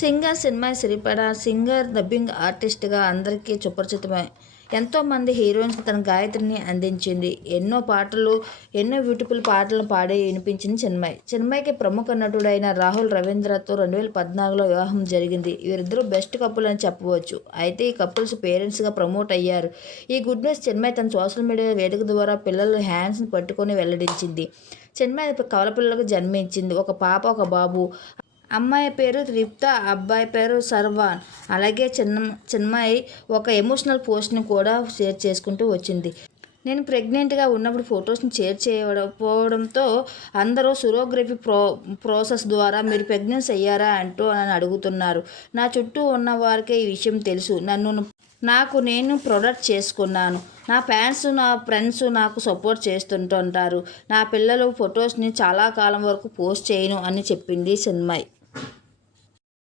Singer cinema సిరిపడ singer dubbing ఆర్టిస్ట్గా అందరికీ సుపరిచితమే ఎంతోమంది హీరోయిన్స్ తన గాయత్రిని అందించింది. ఎన్నో పాటలు ఎన్నో బ్యూటిఫుల్ పాటలు పాడి వినిపించింది చిన్మయ్. చిన్మయ్కి ప్రముఖ నటుడైన రాహుల్ రవీంద్రతో రెండు వేల పద్నాలుగులో వివాహం జరిగింది. వీరిద్దరూ బెస్ట్ కపుల్ అని చెప్పవచ్చు. అయితే ఈ కపుల్స్ పేరెంట్స్గా ప్రమోట్ అయ్యారు. ఈ గుడ్ న్యూస్ చిన్మయ్ తన సోషల్ మీడియా వేదిక ద్వారా పిల్లల హ్యాండ్స్ని పట్టుకొని వెల్లడించింది. చిన్మయ్ కవల పిల్లలకు జన్మించింది. ఒక పాప ఒక బాబు. అమ్మాయి పేరు త్రిప్త అబ్బాయి పేరు సర్వాన్. అలాగే చిన్న చిన్మాయి ఒక ఎమోషనల్ పోస్ట్ని కూడా షేర్ చేసుకుంటూ వచ్చింది. నేను ప్రెగ్నెంట్గా ఉన్నప్పుడు ఫొటోస్ని షేర్ చేయకపోవడంతో అందరూ సురోగ్రఫీ ప్రో ప్రాసెస్ ద్వారా మీరు ప్రెగ్నెన్స్ అయ్యారా అంటూ నన్ను అడుగుతున్నారు. నా చుట్టూ ఉన్న వారికే ఈ విషయం తెలుసు. నన్ను నాకు నేను ప్రొడక్ట్ చేసుకున్నాను. నా ఫ్యాన్స్ నా ఫ్రెండ్స్ నాకు సపోర్ట్ చేస్తుంటుంటారు. నా పిల్లలు ఫొటోస్ని చాలా కాలం వరకు పోస్ట్ చేయను అని చెప్పింది చిన్మయ్.